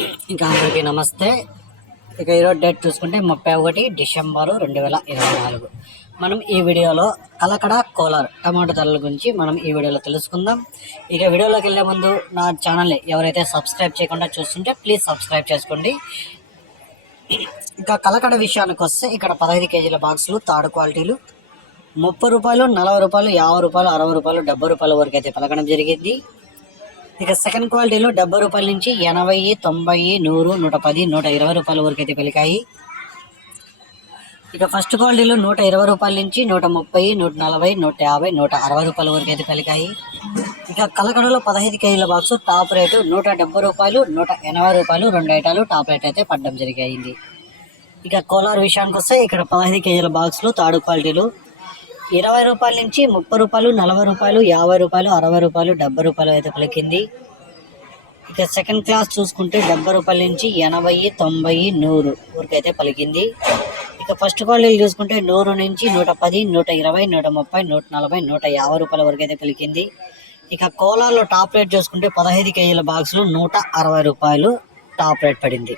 ఇంకా అందరికీ నమస్తే. ఇక ఈరోజు డేట్ చూసుకుంటే 31 డిసెంబరు 2024. మనం ఈ వీడియోలో కలకడ కోలార్ టమాటో ధరల గురించి మనం ఈ వీడియోలో తెలుసుకుందాం. ఇక వీడియోలోకి వెళ్ళే ముందు నా ఛానల్ని ఎవరైతే సబ్స్క్రైబ్ చేయకుండా చూస్తుంటే ప్లీజ్ సబ్స్క్రైబ్ చేసుకోండి. ఇంకా కలకడ విషయానికి వస్తే ఇక్కడ 15 కేజీల బాక్సులు థర్డ్ క్వాలిటీలు 30 రూపాయలు, 40 రూపాయలు, 50 రూపాయలు, 60 రూపాయలు, 70 రూపాయల వరకు అయితే పలకడం జరిగింది. ఇక సెకండ్ క్వాలిటీలో 70 రూపాయల నుంచి 80, 90, 100, 110, 120 రూపాయల వరకు అయితే పలికాయి. ఇక ఫస్ట్ క్వాలిటీలో 120 రూపాయల నుంచి 130, 140, 150, 160 రూపాయల వరకు అయితే పలికాయి. ఇక కలకడలో 15 కేజీల బాక్సు టాప్ రేటు 170 రూపాయలు, 180 రూపాయలు, 2 ఐటాలు టాప్ రేట్ అయితే పడడం జరిగింది. ఇక కోలార్ విషయానికి వస్తే ఇక్కడ 15 కేజీల బాక్సులు థర్డ్ క్వాలిటీలు 20 రూపాయల నుంచి 30 రూపాయలు, 40 రూపాయలు, 50 రూపాయలు, 60 రూపాయలు, 70 రూపాయలు అయితే పలికింది. ఇక సెకండ్ క్లాస్ చూసుకుంటే 70 రూపాయల నుంచి 80, 90, 100 వరకు అయితే పలికింది. ఇక ఫస్ట్ క్వాలిటీలు చూసుకుంటే 100 నుంచి 110, 120, 130, 140, 150 రూపాయల వరకు అయితే పలికింది. ఇక కోలార్లో టాప్ రేట్ చూసుకుంటే 15 కేజీల బాక్సులు 160 రూపాయలు టాప్ రేట్ పడింది.